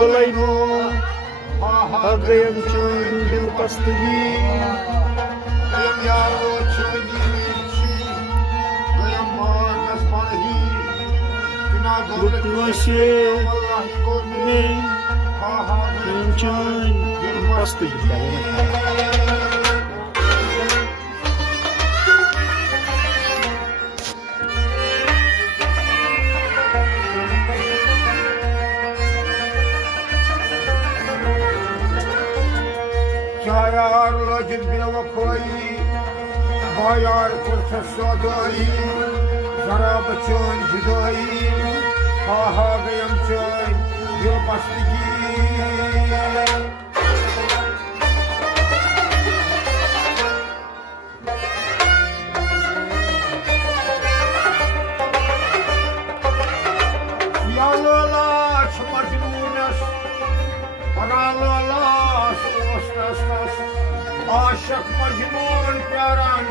गलैमो गयम चुन दिल पस्तगी गयम यारो चुनी गयम मानस पानी बिना गुटनोशे ने गयम चुन दिल पस्तगी यार लजित बेवफाई बायार कुछ सदाई शराब चोन जुदाई हा हा गयम चोन दिल बस्तगी या लोला मजनूनस परा लोला आशक मजनून प्यारान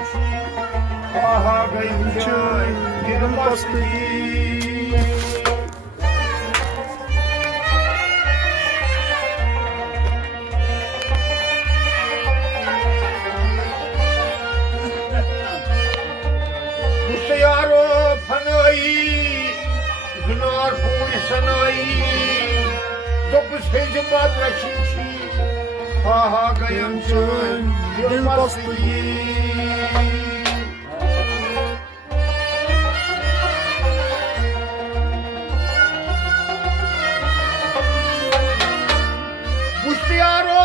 हा गयम चोन दिल बस्तगी मुस्तयारो फनाई जुनार पूरी सनाई दोपस हिजमत रची हा हा गयम चोन दिल बस्तगी मुस्तयारो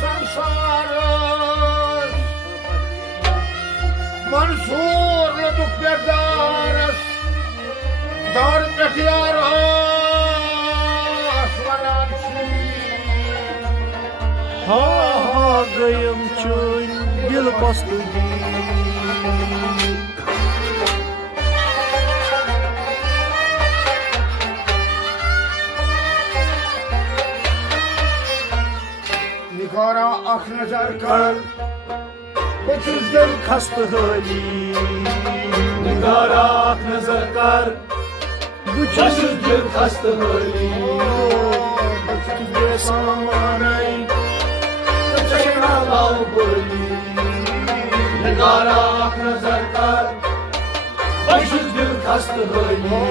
संसार मंसूर लदुक बेदारस दार पेठियार हा हा गयम चुन दिल बस्तगी निगारा अख नजर कर बचुस दिल खस्त हली निगारा अख नजर कर बचुस दिल खस्त हली बचुस सामानाई चेहरा लाल बोली निगारा अख नजर कर बचुस दिल खस्त हली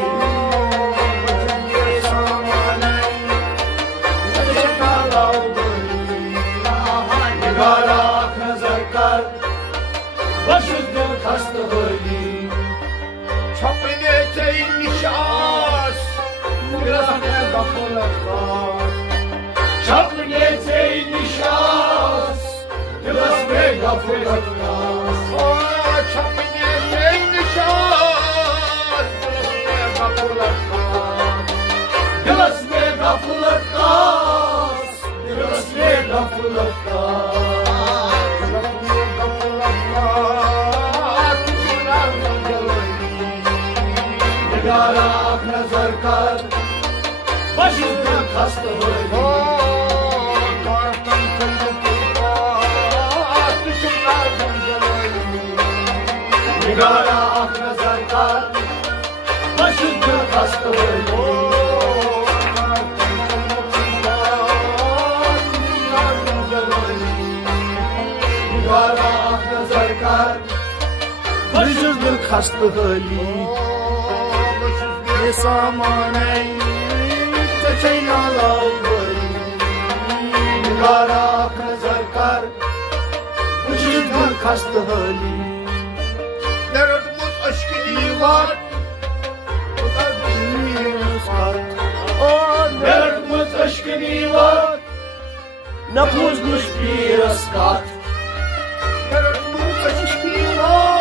चेहरा लाल बोली निगारा अख नजर कर बचुस दिल खस्त हली छपने चाहिए निशास दिलने गफलत छपने से निशास दिलस में गफलत छपने चाहिए निशास दिलस में गफलत दिलस में गफलत निगारा अख नजर कर बचुस दिल खस्त हली निगारा अख नजर कर बचुस दिल खस्त हली निगारा अख नजर कर बचुस दिल खस्त हली ये सामानाई चेहरा लाल बोली निगारा अख नजर कर बचुस दिल खस्त हली Yaratmış aşkını var Yaratmış aşkını var Napuzmuş bir askat Yaratmış aşkını var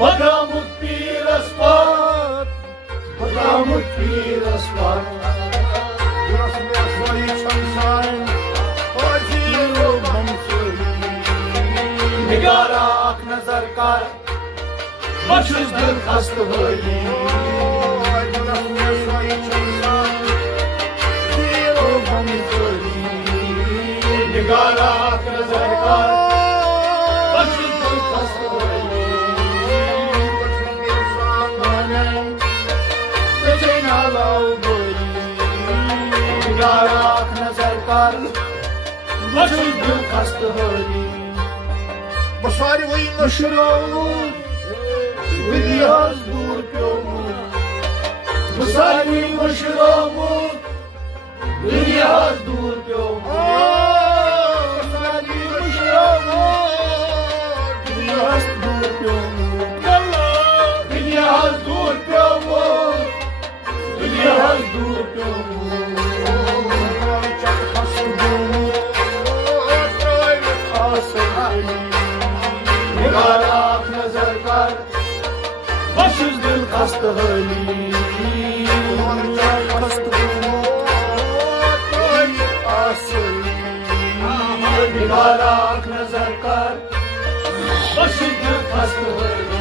Bagramut bir aspat Bagramut bir aspat Yurasına soyu çalışan Acil निगारा अख नजर कर बचुस दिल खस्त हली निगारा अख नजर कर बचुस दिल खस्त हली निगारा आँख नजर कर बचुस दिल खस्त हली बसारी वही मशरूम दुनियास दूर प्योमुत बसारी मशरूम दुनियास दूर प्योमुत बसारी मशरूम दुनियास दूर प्योमुत दुनियास दूर प्योमुत दुनियास दूर प्योमुत निगारा आँख नजर कर बचुस दिल खस्त हली निगारा आँख नजर कर बचुस दिल खस्त हली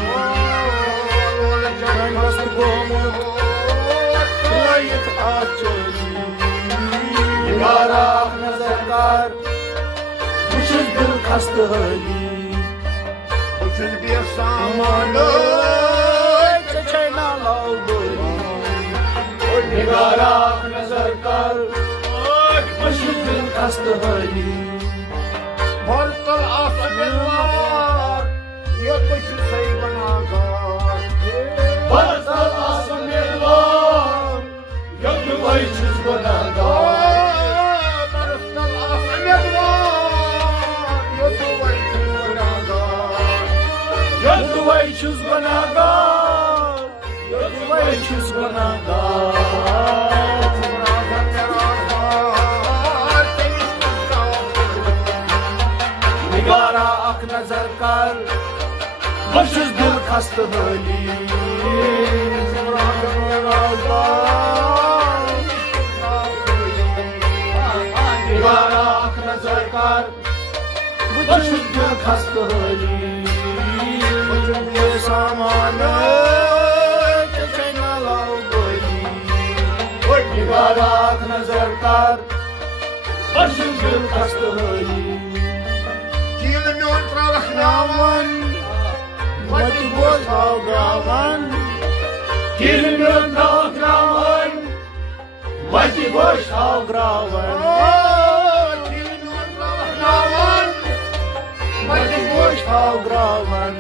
निगारा आँख नजर कर बचुस दिल खस्त हली Bıçız bir samanı çeçena lavdoli Nigara आँख नजर कर बचुस दिल खस्त हली Bartal asıllar Yok bıçız sayı bana gar Bartal asıllar Yok bıçız bana gar Bartal asıllar Yok bıçız bana gar Yok bıçız bana gar Yok bıçız bana gar निगारा आँख नजर कर बचुस दिल खस्त हली निगारा आँख नजर कर बचुस दिल खस्त हली सामान चेचना lavdoli निगारा आँख नजर कर बचुस दिल खस्त हली Kilmion tralachnavan Mati boş havgravan Kilmion tralachnavan Mati boş havgravan Kilmion tralachnavan Mati boş havgravan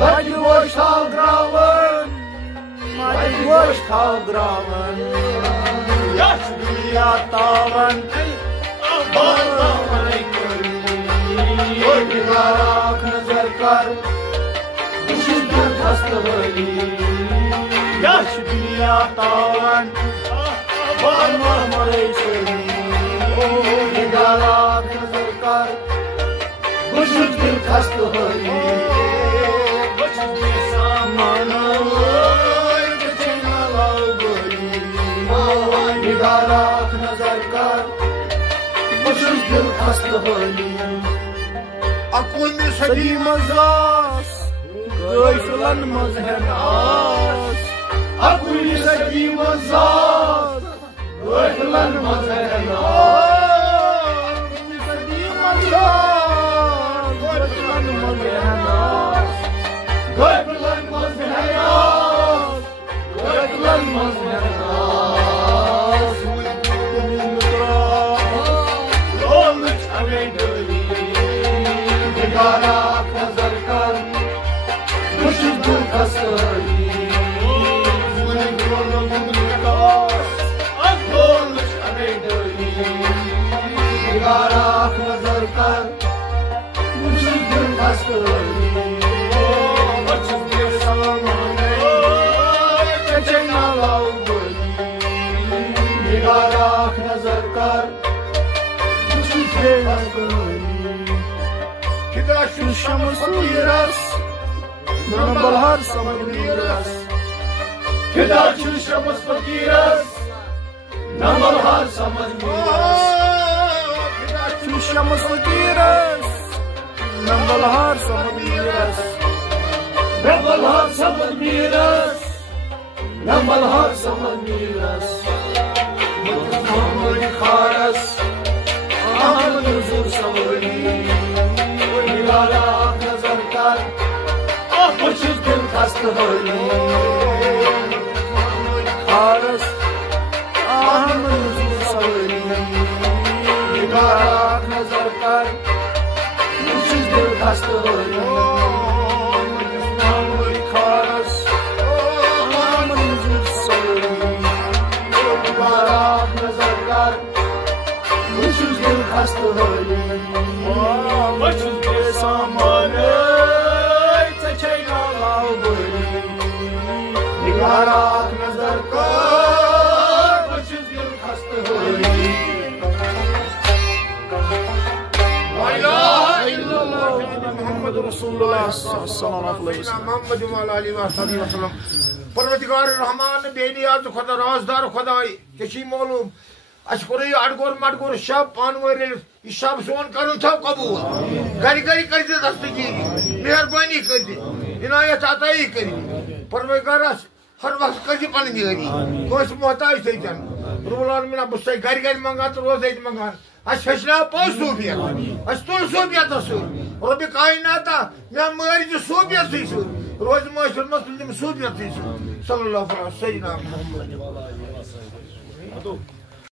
Mati boş havgravan Mati boş havgravan Yaş dünya tavan Bağlavan निगारा आँख नजर कर बचुस दिल खस्त हली यश दुनिया तावन मरेश्वरी निगारा आँख नजर कर बचुस दिल खस्त हली बचुस दिल सामान चेचना lavdoli निगारा आँख नजर कर बचुस दिल खस्त हली Akul mi सदी sadi मजास गई फिलन मजहनास अकुली सदी मजास गई फिलन मजहनास सदी मजास गई फिलन मजहनास गई फिलन मजहनास गई फिलन मजहनास लोलच हमें डोली निगारा आँख नजर कर बचुस दिल खस्त हली निगारा आँख नजर कर बचुस दिल खस्त हली बचुस दिल सामान चेचना lavdoli निगारा आँख नजर कर बचुस दिल खस्त हली Kidaşın Şaması miras, Nambalhar samad miras. Kidaşın şamas fakiras, Nambalhar samad miras. Kidaşın şamas fakiras, Nambalhar samad miras. Nambalhar samad miras, Nambalhar samad miras. Muhammad Kharas, Ahmad Huzur Savani. निगारा आँख नजर कर बचुस दिल खस्त हली खारस आहमद खस्त हली खारस मंजूर सली नजर कर बचुस दिल खस्त हली बचुस बेसामान चैना लाव बली निगारा नजर कर बचुस दिल खस्त हली मोहम्मद रसूलुल्लाह सल्लल्लाहु अलैहि वसल्लम परवरदिगार रहमान बेनियाज खुदा राजदार खुदाई केशी मालूम अशकुर अडगोर मडगोर शब पानवर यह शब सोन कर कबूल गरी गरी कर दस्तगीरी मेहरबानी कर इनायत अताई कर परवरदिगार हर वक्त कर पन गरी कस मोहताज सतन रूल आलमीन बस गरी गरी मंगान तो रोज मंगान हेचना पो सूफियत तुल सूफियत रब कायनात मे मर सूफियत रोज माशर तुल सूफियत सल्लल्लाहु अलैहि वसल्लम